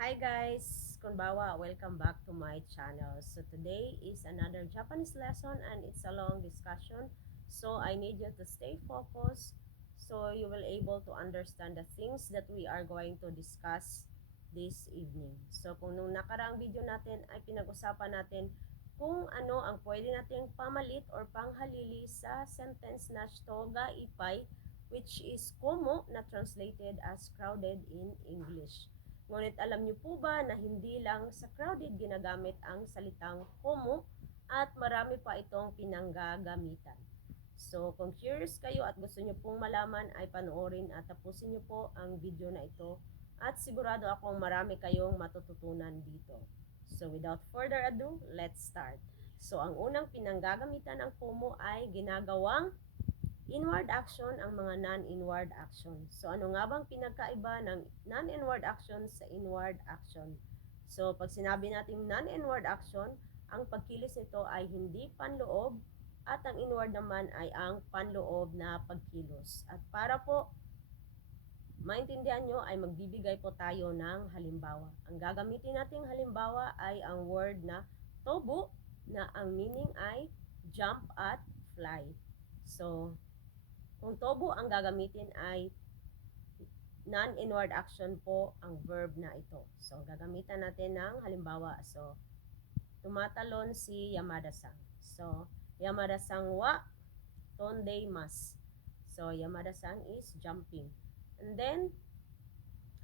Hi guys! Konbawa, welcome back to my channel. So today is another Japanese lesson and it's a long discussion. So I need you to stay focused so you will able to understand the things that we are going to discuss this evening. So kung nung nakaraang video natin ay pinag-usapan natin kung ano ang pwede nating pamalit or panghalili sa sentence na shtoga ipay, which is komo na translated as crowded in English. Ngunit alam niyo po ba na hindi lang sa crowded ginagamit ang salitang homo at marami pa itong pinanggagamitan. So kung curious kayo at gusto niyo pong malaman ay panoorin at tapusin niyo po ang video na ito at sigurado akong marami kayong matututunan dito. So without further ado, let's start. So ang unang pinanggagamitan ng homo ay ginagawang inward action ang mga non-inward action. So ano nga bang pinagkaiba ng non-inward action sa inward action? So pag sinabi nating non-inward action, ang pagkilos nito ay hindi panloob at ang inward naman ay ang panloob na pagkilos. At para po maintindihan nyo ay magbibigay po tayo ng halimbawa. Ang gagamitin nating halimbawa ay ang word na tobo na ang meaning ay jump at fly. So, kung tobo ang gagamitin ay non-inward action po ang verb na ito. So, gagamitan natin ng halimbawa. So, tumatalon si Yamada-san. So, Yamada-san wa tondeimasu. So, Yamada-san is jumping. And then,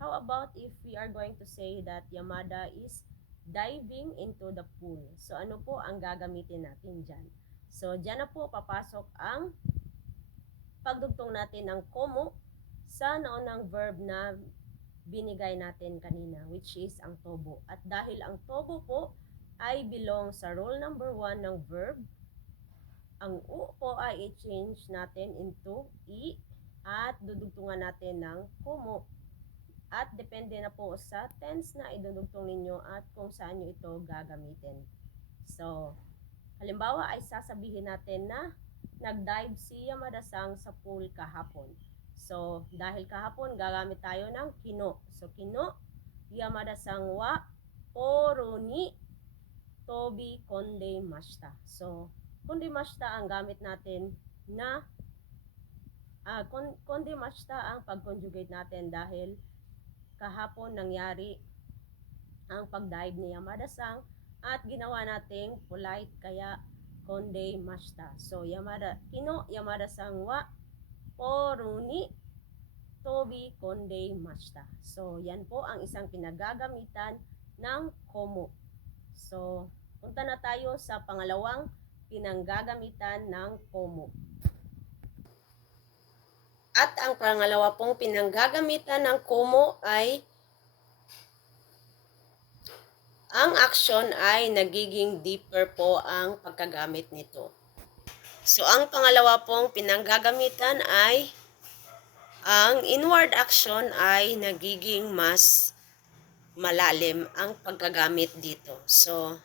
how about if we are going to say that Yamada is diving into the pool? So, ano po ang gagamitin natin dyan? So, dyan na po papasok ang pagdugtong natin ng komo sa naunang verb na binigay natin kanina, which is ang tobo. At dahil ang tobo po ay belong sa rule number 1 ng verb, ang u po ay i-change natin into i at dudugtungan natin ng komo. At depende na po sa tense na idudugtong ninyo at kung saan nyo ito gagamitin. So, halimbawa ay sasabihin natin na nag-dive si Yamada-san sa pool kahapon. So, dahil kahapon, gagamit tayo ng kino. So, kino, Yamada-san wa oro ni tobi kondemashita. So, kondemashita ang gamit natin na kondemashita ang pag-conjugate natin dahil kahapon nangyari ang pag-dive ni Yamada-san at ginawa nating polite kaya kondemashita. So, kino Yamada-san wa poru ni tobi kondemashita. So, yan po ang isang pinagagamitan ng komo. So, punta na tayo sa pangalawang pinanggagamitan ng komo. At ang pangalawa pong pinanggagamitan ng komo ay ang action ay nagiging deeper po ang pagkagamit nito. So, ang pangalawa pong pinanggagamitan ay ang inward action ay nagiging mas malalim ang paggagamit dito. So,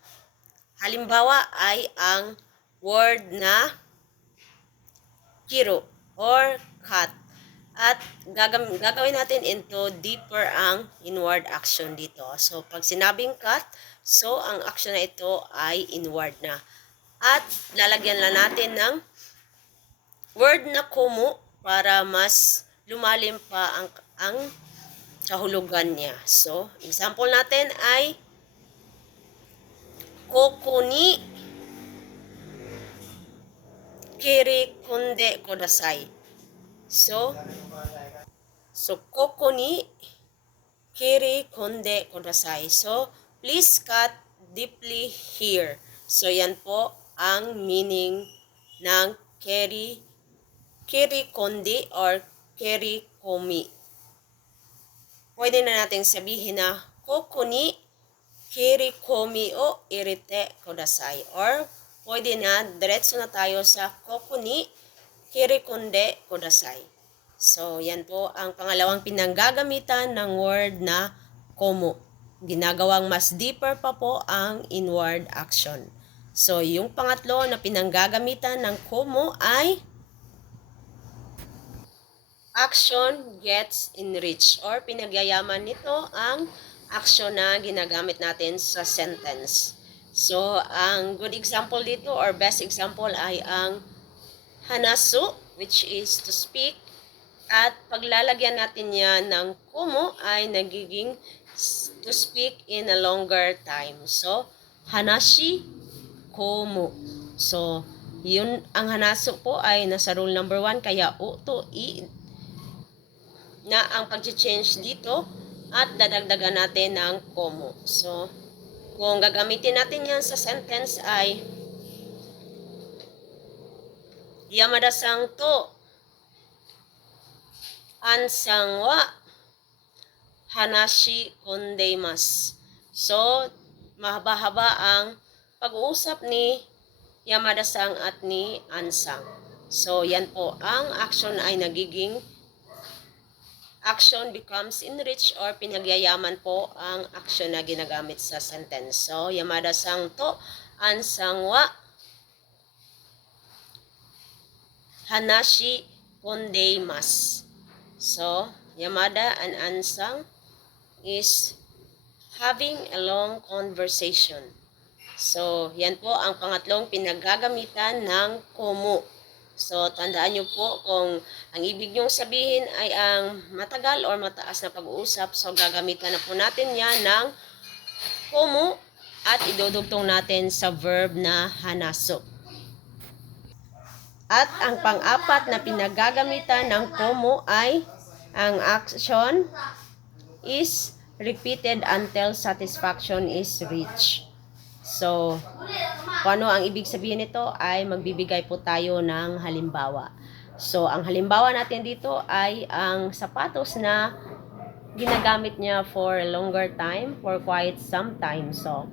halimbawa ay ang word na kiro or cut. At gagawin natin into deeper ang inward action dito. So, pag sinabing cut, so ang action na ito ay inward na. At lalagyan lang natin ng word na komo para mas lumalim pa ang kahulugan niya. So, example natin ay koko ni kirikonde kudasai. So koko ni kirikonde kudasai. So, please cut deeply here. So, yan po ang meaning ng kirikonde or kirikomi. Pwede na natin sabihin na koko ni kirikomi o irite kudasai. Or pwede na diretso na tayo sa koko ni kirikonde kudasai. So, yan po ang pangalawang pinanggagamitan ng word na komo. Ginagawang mas deeper pa po ang inward action. So, yung pangatlo na pinanggagamitan ng komo ay action gets enriched or pinagyayaman nito ang action na ginagamit natin sa sentence. So, ang good example dito or best example ay ang hanasu, which is to speak. At paglalagyan natin yan ng kumu ay nagiging to speak in a longer time. So, hanashi, kumu. So, yun, ang hanasu po ay nasa rule number 1, kaya u to i na ang pag-change dito at dadagdagan natin ng komo. So, kung gagamitin natin yan sa sentence ay Yamada-san to An-san wa hanashi kondeimasu. So, mahaba-haba ang pag-uusap ni Yamada-san at ni An-san. So, yan po. Ang action ay nagiging action becomes enriched or pinagyayaman po ang action na ginagamit sa sentence. So, Yamada-san to An-san wa hanashi kondeimasu. So, Yamada and An-san is having a long conversation. So, yan po ang pangatlong pinaggagamitan ng komu. So, tandaan nyo po kung ang ibig nyong sabihin ay ang matagal or mataas na pag-uusap. So, gagamitan na po natin yan ng komu at idudugtong natin sa verb na hanaso. At ang pang-apat na pinaggagamitan ng komu ay ang action is repeated until satisfaction is reached. So, kung ano ang ibig sabihin nito ay magbibigay po tayo ng halimbawa. So, ang halimbawa natin dito ay ang sapatos na ginagamit niya for a longer time, for quite some time. So,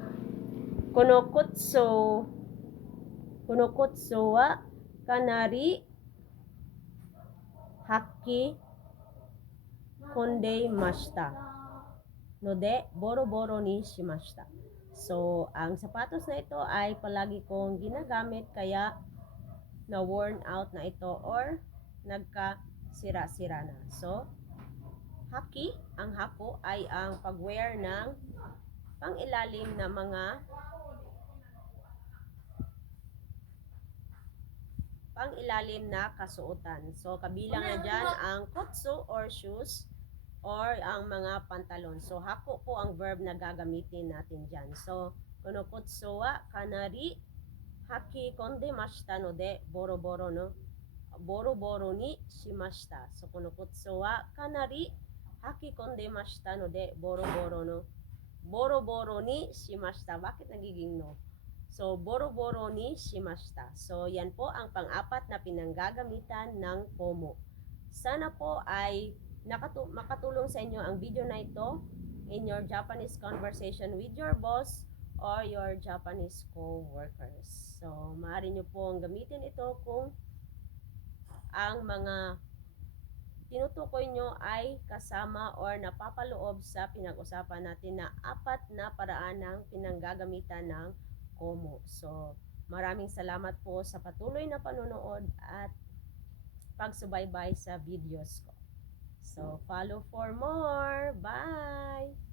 kunokutsu wa kanari hakki kondeimashita node boro-boro ni shimashita. So, ang sapatos na ito ay palagi kong ginagamit kaya na worn out na ito or nagka-sira-sira na. So, haki, ang hako ay ang pag-wear ng pang-ilalim na kasuotan. So, kabilang na dyan ang kotsu or shoes or ang mga pantalon. So, hako po ang verb na gagamitin natin dyan. So, kunokotsu wa kanari haki kondemashita node boro-boro ni shimashita. So, kunokotsu wa kanari haki kondemashita node boro-boro ni shimashita. Bakit nagiging no? So, boro-boro ni shimashita. So, yan po ang pang-apat na pinanggagamitan ng komu. Sana po ay makatulong sa inyo ang video na ito in your Japanese conversation with your boss or your Japanese co-workers. So, maaari nyo pong gamitin ito kung ang mga tinutukoy nyo ay kasama or napapaloob sa pinag-usapan natin na 4 na paraan ng pinanggagamitan ng komu. So, maraming salamat po sa patuloy na panonood at pagsubaybay sa videos ko. So, follow for more. Bye!